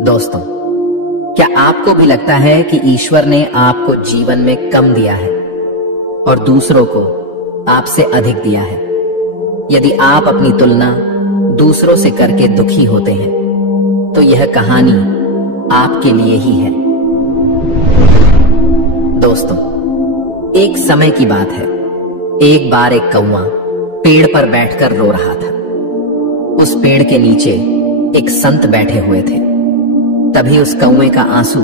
दोस्तों, क्या आपको भी लगता है कि ईश्वर ने आपको जीवन में कम दिया है और दूसरों को आपसे अधिक दिया है? यदि आप अपनी तुलना दूसरों से करके दुखी होते हैं तो यह कहानी आपके लिए ही है। दोस्तों, एक समय की बात है। एक बार एक कौवा पेड़ पर बैठकर रो रहा था। उस पेड़ के नीचे एक संत बैठे हुए थे। तभी उस कौवे का आंसू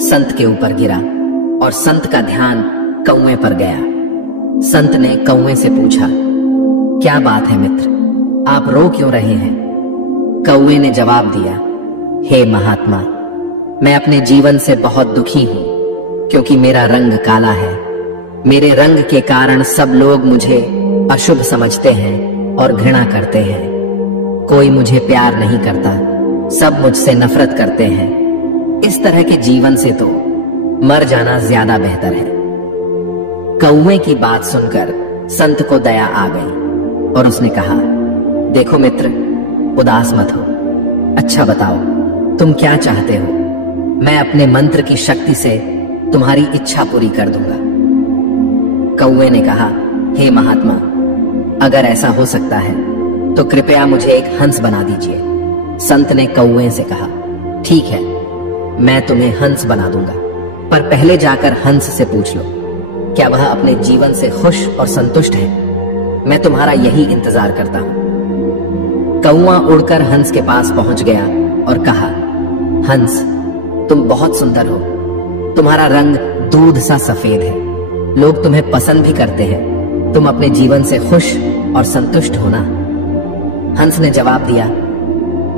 संत के ऊपर गिरा और संत का ध्यान कौवे पर गया। संत ने कौवे से पूछा, क्या बात है मित्र, आप रो क्यों रहे हैं? कौवे ने जवाब दिया, हे महात्मा, मैं अपने जीवन से बहुत दुखी हूं क्योंकि मेरा रंग काला है। मेरे रंग के कारण सब लोग मुझे अशुभ समझते हैं और घृणा करते हैं। कोई मुझे प्यार नहीं करता, सब मुझसे नफरत करते हैं। इस तरह के जीवन से तो मर जाना ज्यादा बेहतर है। कौवे की बात सुनकर संत को दया आ गई और उसने कहा, देखो मित्र, उदास मत हो। अच्छा बताओ, तुम क्या चाहते हो? मैं अपने मंत्र की शक्ति से तुम्हारी इच्छा पूरी कर दूंगा। कौवे ने कहा, हे महात्मा, अगर ऐसा हो सकता है तो कृपया मुझे एक हंस बना दीजिए। संत ने कौवे से कहा, ठीक है, मैं तुम्हें हंस बना दूंगा, पर पहले जाकर हंस से पूछ लो, क्या वह अपने जीवन से खुश और संतुष्ट है? मैं तुम्हारा यही इंतजार करता हूं। कौवा उड़कर हंस के पास पहुंच गया और कहा, हंस, तुम बहुत सुंदर हो। तुम्हारा रंग दूध सा सफेद है। लोग तुम्हें पसंद भी करते हैं। तुम अपने जीवन से खुश और संतुष्ट हो ना? हंस ने जवाब दिया,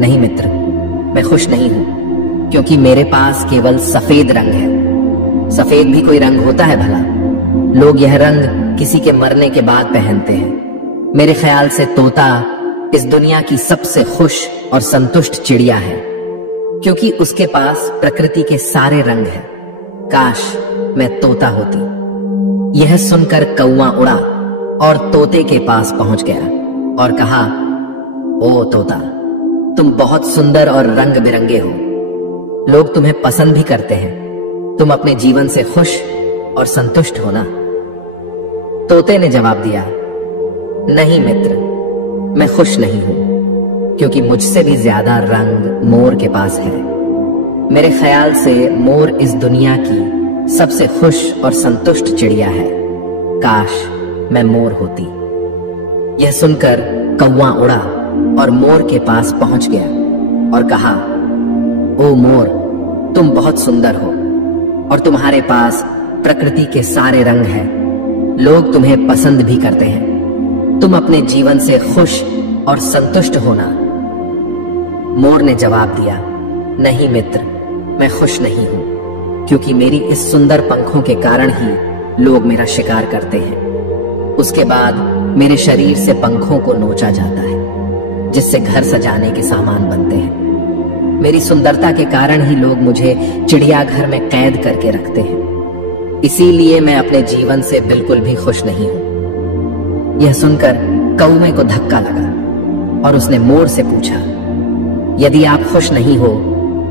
नहीं मित्र, मैं खुश नहीं हूं क्योंकि मेरे पास केवल सफेद रंग है। सफेद भी कोई रंग होता है भला? लोग यह रंग किसी के मरने के बाद पहनते हैं। मेरे ख्याल से तोता इस दुनिया की सबसे खुश और संतुष्ट चिड़िया है क्योंकि उसके पास प्रकृति के सारे रंग हैं। काश मैं तोता होती। यह सुनकर कौवा उड़ा और तोते के पास पहुंच गया और कहा, ओ तोता, तुम बहुत सुंदर और रंग बिरंगे हो। लोग तुम्हें पसंद भी करते हैं। तुम अपने जीवन से खुश और संतुष्ट हो ना? तोते ने जवाब दिया, नहीं मित्र, मैं खुश नहीं हूं क्योंकि मुझसे भी ज्यादा रंग मोर के पास है। मेरे ख्याल से मोर इस दुनिया की सबसे खुश और संतुष्ट चिड़िया है। काश मैं मोर होती। यह सुनकर कौवा उड़ा और मोर के पास पहुंच गया और कहा, ओ मोर, तुम बहुत सुंदर हो और तुम्हारे पास प्रकृति के सारे रंग हैं। लोग तुम्हें पसंद भी करते हैं। तुम अपने जीवन से खुश और संतुष्ट हो ना? मोर ने जवाब दिया, नहीं मित्र, मैं खुश नहीं हूं क्योंकि मेरी इस सुंदर पंखों के कारण ही लोग मेरा शिकार करते हैं। उसके बाद मेरे शरीर से पंखों को नोचा जाता है जिससे घर सजाने के सामान बनते हैं। मेरी सुंदरता के कारण ही लोग मुझे चिड़ियाघर में कैद करके रखते हैं। इसीलिए मैं अपने जीवन से बिल्कुल भी खुश नहीं हूं। यह सुनकर कौवे को धक्का लगा और उसने मोर से पूछा, यदि आप खुश नहीं हो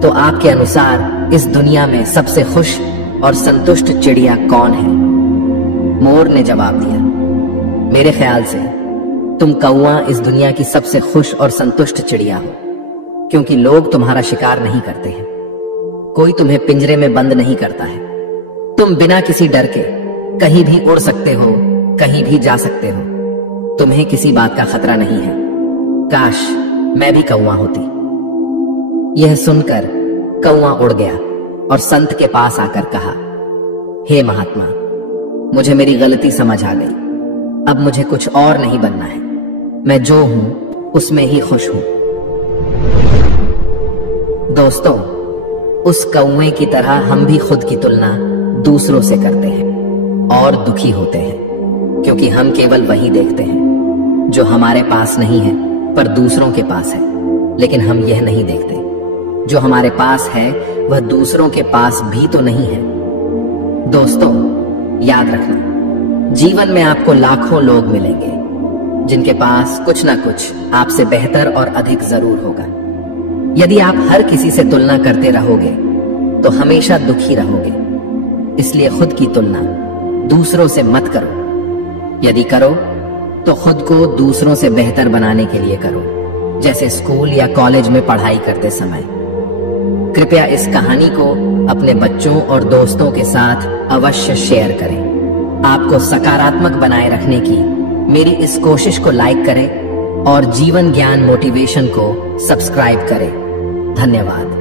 तो आपके अनुसार इस दुनिया में सबसे खुश और संतुष्ट चिड़िया कौन है? मोर ने जवाब दिया, मेरे ख्याल से तुम कौवा इस दुनिया की सबसे खुश और संतुष्ट चिड़िया हो क्योंकि लोग तुम्हारा शिकार नहीं करते हैं। कोई तुम्हें पिंजरे में बंद नहीं करता है। तुम बिना किसी डर के कहीं भी उड़ सकते हो, कहीं भी जा सकते हो। तुम्हें किसी बात का खतरा नहीं है। काश मैं भी कौवा होती। यह सुनकर कौवा उड़ गया और संत के पास आकर कहा, हे महात्मा, मुझे मेरी गलती समझ आ गई। अब मुझे कुछ और नहीं बनना है। मैं जो हूं उसमें ही खुश हूं। दोस्तों, उस कौवे की तरह हम भी खुद की तुलना दूसरों से करते हैं और दुखी होते हैं क्योंकि हम केवल वही देखते हैं जो हमारे पास नहीं है पर दूसरों के पास है। लेकिन हम यह नहीं देखते, जो हमारे पास है वह दूसरों के पास भी तो नहीं है। दोस्तों, याद रखना, जीवन में आपको लाखों लोग मिलेंगे जिनके पास कुछ ना कुछ आपसे बेहतर और अधिक जरूर होगा। यदि आप हर किसी से तुलना करते रहोगे तो हमेशा दुखी रहोगे। इसलिए खुद की तुलना दूसरों से मत करो। यदि करो तो खुद को दूसरों से बेहतर बनाने के लिए करो, जैसे स्कूल या कॉलेज में पढ़ाई करते समय। कृपया इस कहानी को अपने बच्चों और दोस्तों के साथ अवश्य शेयर करें। आपको सकारात्मक बनाए रखने की मेरी इस कोशिश को लाइक करें और जीवन ज्ञान मोटिवेशन को सब्सक्राइब करें। धन्यवाद।